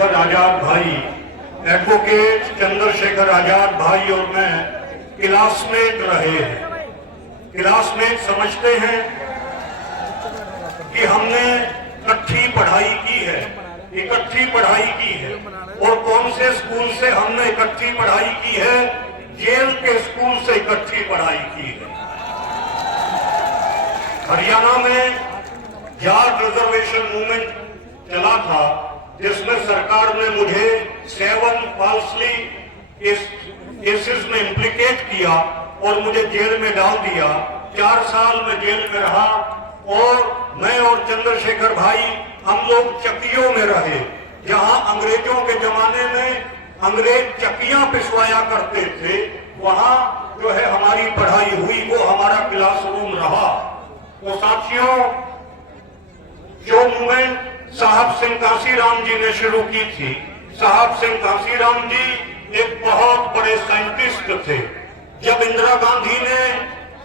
चंद्रशेखर आजाद भाई, एडवोकेट चंद्रशेखर आजाद भाई और मैं क्लासमेट रहे हैं। क्लासमेट समझते हैं कि हमने इकट्ठी पढ़ाई की है, इकट्ठी पढ़ाई की है। और कौन से स्कूल से हमने इकट्ठी पढ़ाई की है? जेल के स्कूल से इकट्ठी पढ़ाई की है। हरियाणा में जाट रिजर्वेशन मूवमेंट चला था, जिसमें सरकार ने मुझे 7 फॉल्सली केसेस में इम्प्लीकेट किया और मुझे जेल में डाल दिया। 4 साल में जेल में रहा और मैं और चंद्रशेखर भाई हम लोग चक्कियों में रहे, जहां अंग्रेजों के जमाने में अंग्रेज चक्कियां पिसवाया करते थे। वहां जो है हमारी पढ़ाई हुई, वो हमारा क्लासरूम रहा। तो साथियों, जो मूवमेंट साहब सिंह कांसीराम जी ने शुरू की थी, साहब सिंह कांसीराम जी एक बहुत बड़े साइंटिस्ट थे। जब इंदिरा गांधी ने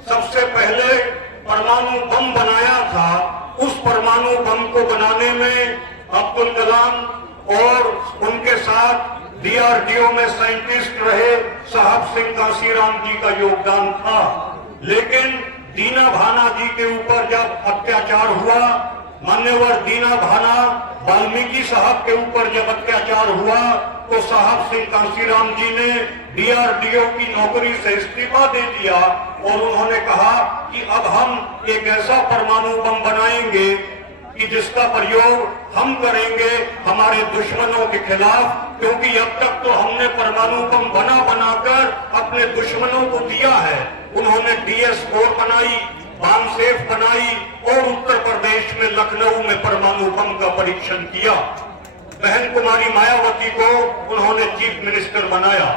सबसे पहले परमाणु बम बनाया था, उस परमाणु बम को बनाने में अब्दुल कलाम और उनके साथ डीआरडीओ में साइंटिस्ट रहे साहब सिंह कांसीराम जी का योगदान था। लेकिन दीना भाना जी के ऊपर जब अत्याचार हुआ, मान्यवर दीना भाना वाल्मीकि साहब के ऊपर जब अत्याचार हुआ, तो साहब सिंह कांसीराम जी ने डीआरडीओ की नौकरी से इस्तीफा दे दिया और उन्होंने कहा कि अब हम एक ऐसा परमाणु बम बनाएंगे कि जिसका प्रयोग हम करेंगे हमारे दुश्मनों के खिलाफ, क्योंकि अब तक तो हमने परमाणु बम बना बनाकर अपने दुश्मनों को दिया है। उन्होंने DS-4 बनाई, बानसेफ बनाई और उत्तर प्रदेश में लखनऊ में परमाणु बम का परीक्षण किया। बहन कुमारी मायावती को उन्होंने चीफ मिनिस्टर बनाया।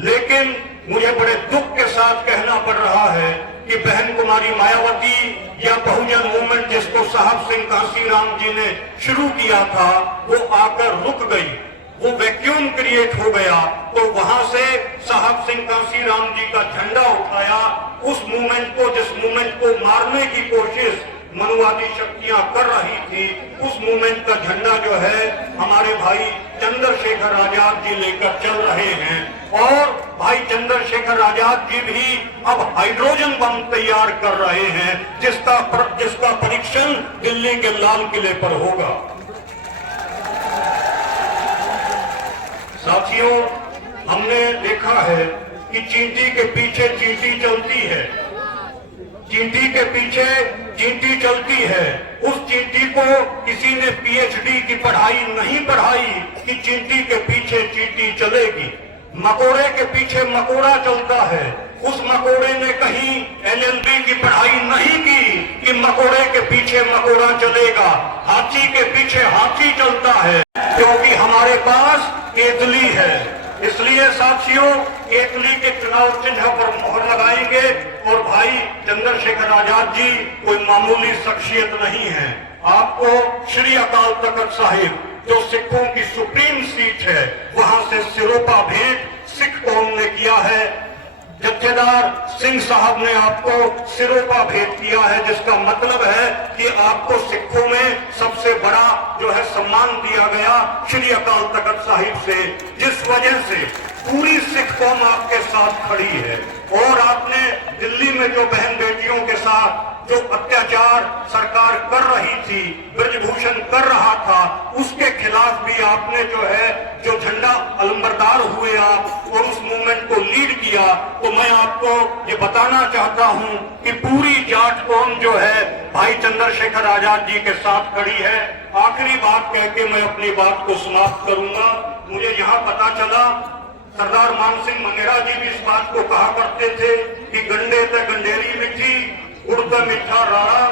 लेकिन मुझे बड़े दुख के साथ कहना पड़ रहा है कि बहन कुमारी मायावती या बहुजन मूवमेंट जिसको साहब सिंह कांसीराम जी ने शुरू किया था, वो आकर रुक गई, वो वैक्यूम क्रिएट हो गया। तो वहां से साहब सिंह कांसीराम जी का झंडा उठाया, उस मूवमेंट को, जिस मूवमेंट को मारने की कोशिश मनुवादी शक्तियां कर रही थी, उस मूवमेंट का झंडा जो है हमारे भाई चंद्रशेखर आजाद जी लेकर चल रहे हैं। और भाई चंद्रशेखर आजाद जी भी अब हाइड्रोजन बम तैयार कर रहे हैं, जिसका परीक्षण दिल्ली के लाल किले पर होगा। साथियों, हमने देखा है कि चींटी के पीछे चींटी चलती है, चींटी के पीछे चींटी चलती है। उस चींटी को किसी ने पीएचडी की पढ़ाई नहीं पढ़ाई कि चींटी के पीछे चींटी चलेगी। मकोड़े के पीछे मकोड़ा चलता है, उस मकोड़े ने कहीं LLB की पढ़ाई नहीं की कि मकोड़े के पीछे मकोड़ा चलेगा। हाथी के पीछे हाथी चलता है, क्योंकि हमारे पास केतली है। इसलिए साथियों, केतली के चुनाव चिन्ह पर मोहर लगाएंगे। और भाई चंद्रशेखर आजाद जी कोई मामूली शख्सियत नहीं है। आपको श्री अकाल तख्त साहिब, जो सिखों की सुप्रीम सीट है, वहां से सिरोपा भेंट सिख कौम ने किया है। जत्थेदार सिंह साहब ने आपको सिरोपा भेंट किया है, जिसका मतलब है कि आपको सिखों में सबसे बड़ा जो है सम्मान दिया गया श्री अकाल तख्त साहिब से, जिस वजह से पूरी सिख कौम आपके साथ खड़ी है। और आपने दिल्ली में जो बहन बेटियों के साथ जो अत्याचार सरकार कर रही थी, ब्रजभूषण कर रहा था, उसके खिलाफ भी आपने जो झंडा अलंबरदार हुए आप और उस मूवमेंट को लीड किया। तो मैं आपको ये बताना चाहता हूं कि पूरी जाट कौम जो है भाई चंद्रशेखर आजाद जी के साथ खड़ी है। आखिरी बात कह के मैं अपनी बात को समाप्त करूंगा। मुझे यहाँ पता चला सरदार मान सिंह मंगेरा जी भी इस बात को कहा करते थे कि गंडे ते गंडेरी मिठी, गुड़ ते मीठा राणा,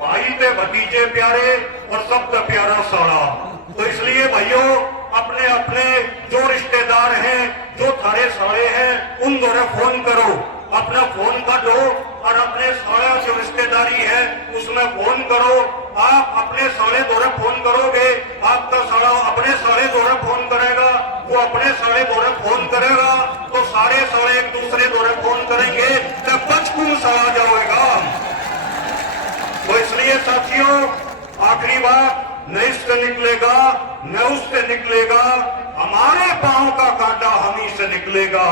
भाई ते भतीजे प्यारे और सब ते प्यारा साड़ा। तो इसलिए भाइयों, अपने अपने जो रिश्तेदार हैं, जो थारे साड़े हैं, उन द्वारा फोन करो, अपना फोन काटो और अपने साड़ा जो रिश्तेदारी है उसमें फोन करो। आप अपने साड़े द्वारा फोन करोगे, आपका साड़ा अपने साड़े द्वारा फोन करेगा, वो अपने साड़े द्वारा फोन करेगा, तो सारे साड़े एक दूसरे द्वारा फोन करेंगे, तब बचकुन साड़ा जाएगा। तो इसलिए साथियों, आखिरी बात, मैं इस से निकलेगा, न उससे निकलेगा, हमारे पांव का कांटा हम ही से निकलेगा।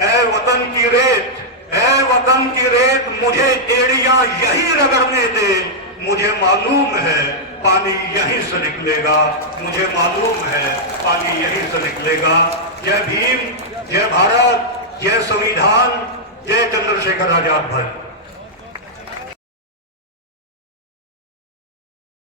ऐ वतन की रेत, ऐ वतन की रेत, मुझे एड़ियां यही रगड़ने दे। मुझे मालूम है पानी यहीं से निकलेगा, मुझे मालूम है पानी यहीं से निकलेगा। जय भीम, जय भारत, जय संविधान, जय चंद्रशेखर आजाद भाई।